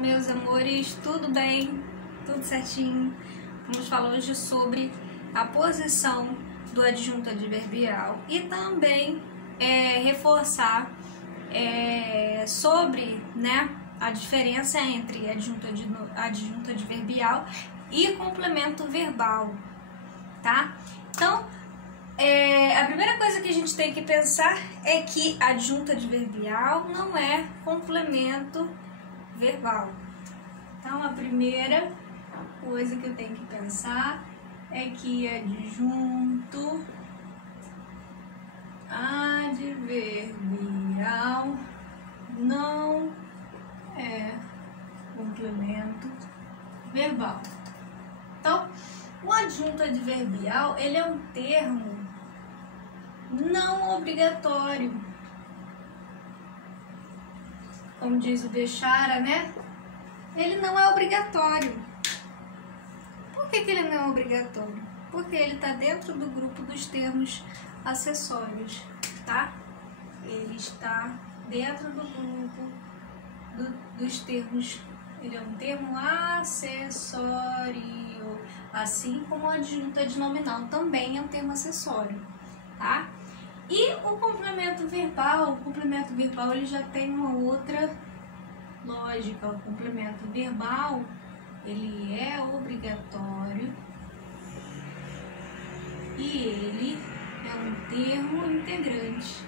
meus amores, tudo bem? Tudo certinho? Vamos falar hoje sobre a posição do adjunto adverbial e também reforçar sobre, a diferença entre adjunto adverbial e complemento verbal, tá? Então, a primeira coisa que a gente tem que pensar é que adjunto adverbial não é complemento verbal. Então, a primeira coisa que eu tenho que pensar é que adjunto adverbial não é complemento verbal. Então, o adjunto adverbial, ele é um termo não obrigatório. Como diz o Bechara, ele não é obrigatório. Por que ele não é obrigatório? Porque ele está dentro do grupo dos termos acessórios, tá? Ele está dentro do grupo dos termos. Ele é um termo acessório, assim como o adjunto adnominal também é um termo acessório, tá? E o complemento verbal, ele já tem uma outra lógica. O complemento verbal, ele é obrigatório e ele é um termo integrante.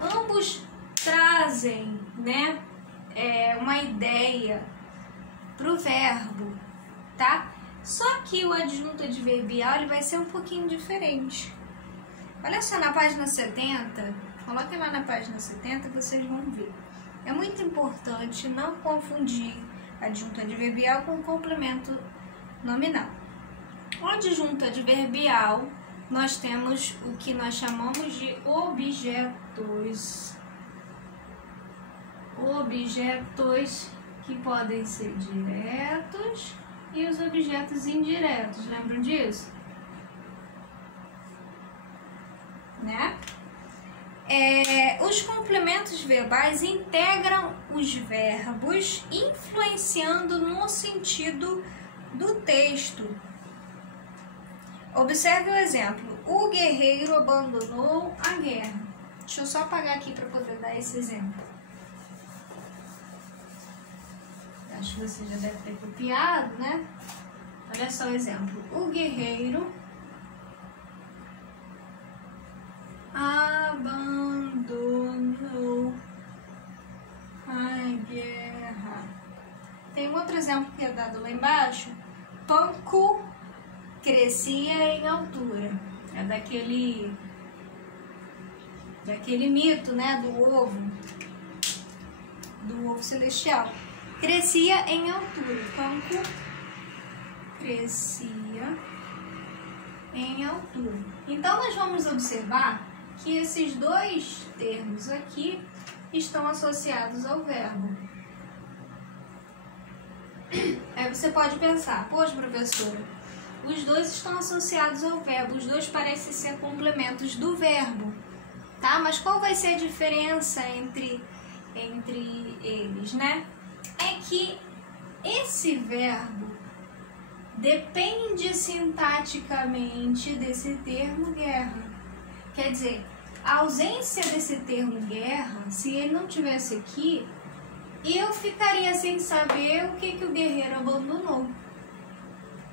Ambos trazem, uma ideia para o verbo, tá? Só que o adjunto adverbial ele vai ser um pouquinho diferente. Olha só, na página 70, coloquem lá na página 70 que vocês vão ver. É muito importante não confundir adjunto adverbial com complemento nominal. O adjunto adverbial, nós temos o que nós chamamos de objetos. Objetos que podem ser diretos e os objetos indiretos, lembram disso? Os complementos verbais integram os verbos, influenciando no sentido do texto. Observe o exemplo. O guerreiro abandonou a guerra. Deixa eu só apagar aqui para poder dar esse exemplo. Acho que você já deve ter copiado, Olha só o exemplo. O guerreiro abandonou a guerra. Tem um outro exemplo que é dado lá embaixo. Panko crescia em altura. É daquele mito, do ovo celestial. Crescia em altura. Panko crescia em altura. Então, nós vamos observar que esses dois termos aqui estão associados ao verbo. Aí você pode pensar, poxa, professora, os dois estão associados ao verbo, os dois parecem ser complementos do verbo, tá? Mas qual vai ser a diferença entre eles, É que esse verbo depende sintaticamente desse termo guerra. Quer dizer, a ausência desse termo guerra, se ele não tivesse aqui, eu ficaria sem saber o que o guerreiro abandonou.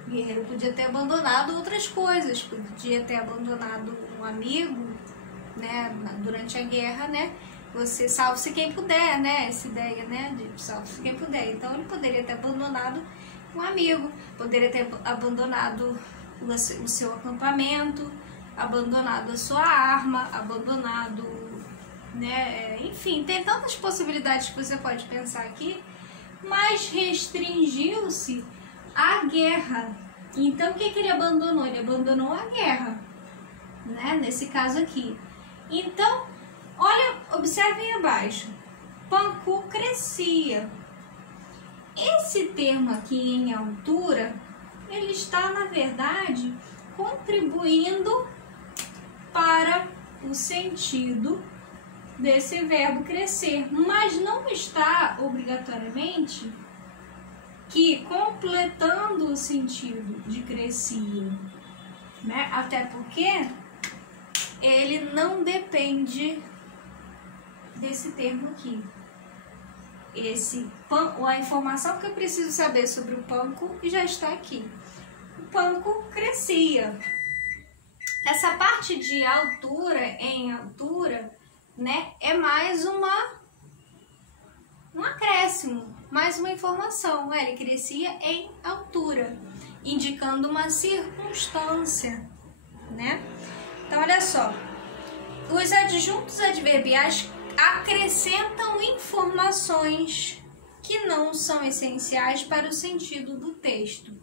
O guerreiro podia ter abandonado outras coisas, podia ter abandonado um amigo, durante a guerra, Você salve-se quem puder, essa ideia, de salve-se quem puder. Então, ele poderia ter abandonado um amigo, poderia ter abandonado o seu acampamento, abandonado a sua arma, abandonado, enfim, tem tantas possibilidades que você pode pensar aqui, mas restringiu-se à guerra. Então, o que ele abandonou? Ele abandonou a guerra, nesse caso aqui. Então, observem abaixo. Panko crescia. Esse termo aqui em altura, ele está, na verdade, contribuindo para o sentido desse verbo crescer, mas não está obrigatoriamente que completando o sentido de crescia, né? Até porque ele não depende desse termo aqui. A informação que eu preciso saber sobre o panco já está aqui. O panco crescia. Essa parte de altura, em altura, né, é mais um acréscimo, mais uma informação. Ele crescia em altura, indicando uma circunstância, né? Então, olha só. Os adjuntos adverbiais acrescentam informações que não são essenciais para o sentido do texto,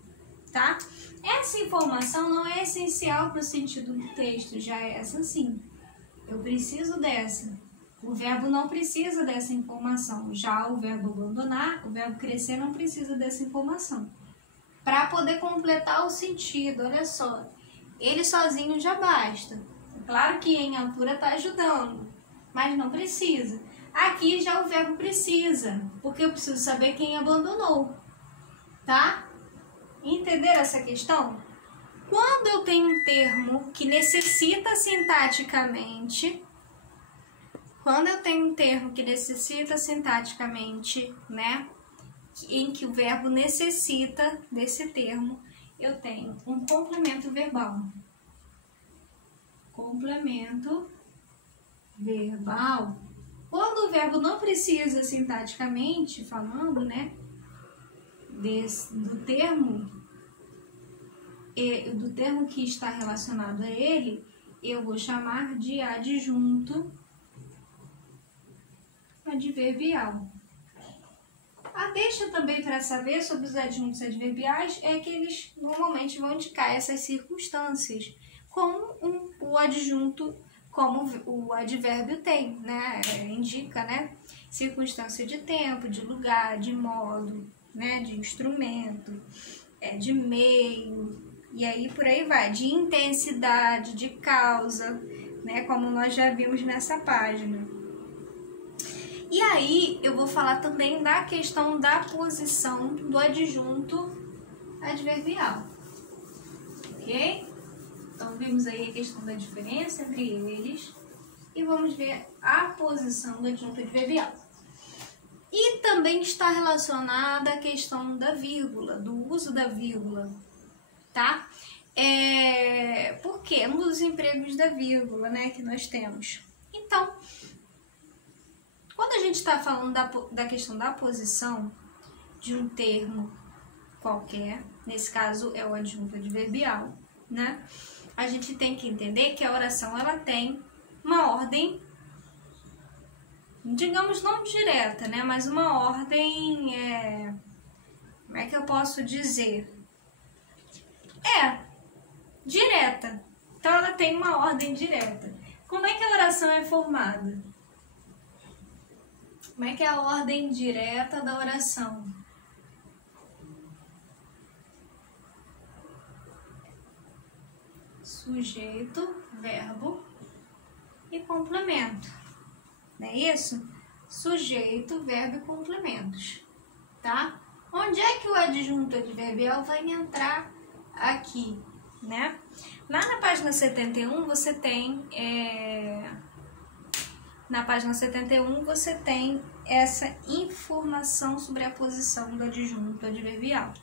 tá? Essa informação não é essencial para o sentido do texto, já é essa sim. Eu preciso dessa. O verbo não precisa dessa informação. Já o verbo abandonar, o verbo crescer não precisa dessa informação. Para poder completar o sentido, olha só, ele sozinho já basta. Claro que em altura está ajudando, mas não precisa. Aqui já o verbo precisa, porque eu preciso saber quem abandonou, tá? Entenderam essa questão? Quando eu tenho um termo que necessita sintaticamente, né, em que o verbo necessita desse termo, eu tenho um complemento verbal. Complemento verbal. Quando o verbo não precisa sintaticamente falando, né, do termo que está relacionado a ele, eu vou chamar de adjunto adverbial. A deixa também para saber sobre os adjuntos adverbiais é que eles normalmente vão indicar essas circunstâncias, como o adjunto, como o advérbio tem, né? Indica, né? Circunstância de tempo, de lugar, de modo, né? De instrumento, de meio, e aí por aí vai, de intensidade, de causa, né? Como nós já vimos nessa página. E aí eu vou falar também da questão da posição do adjunto adverbial, ok? Então vimos aí a questão da diferença entre eles e vamos ver a posição do adjunto adverbial. E também está relacionada a questão da vírgula, do uso da vírgula, tá? Porque é um dos empregos da vírgula, né, que nós temos. Então, quando a gente está falando da questão da posição de um termo qualquer, nesse caso é o adjunto adverbial, né? A gente tem que entender que a oração ela tem uma ordem, digamos não direta, né? Mas uma ordem, como é que eu posso dizer? Direta. Então ela tem uma ordem direta. Como é que a oração é formada? Como é que é a ordem direta da oração? Sujeito, verbo e complemento. Não é isso? Sujeito, verbo e complementos. Tá? Onde é que o adjunto adverbial vai entrar aqui, né? Lá na página 71 você tem... Na página 71 você tem essa informação sobre a posição do adjunto adverbial.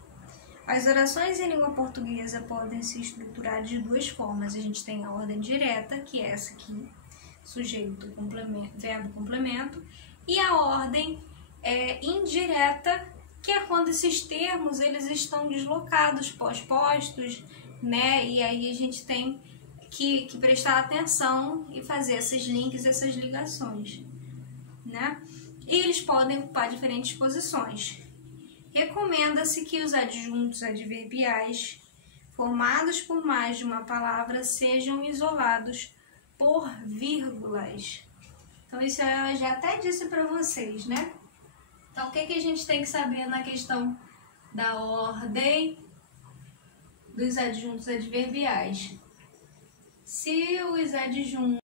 As orações em língua portuguesa podem se estruturar de duas formas. A gente tem a ordem direta, que é essa aqui, sujeito, complemento, verbo, complemento, e a ordem indireta, que é quando esses termos eles estão deslocados, postos, né? E aí a gente tem que prestar atenção e fazer esses links, essas ligações, né? E eles podem ocupar diferentes posições. Recomenda-se que os adjuntos adverbiais formados por mais de uma palavra sejam isolados por vírgulas. Então isso eu já até disse para vocês, né? Então o que a gente tem que saber na questão da ordem dos adjuntos adverbiais? Se os adjuntos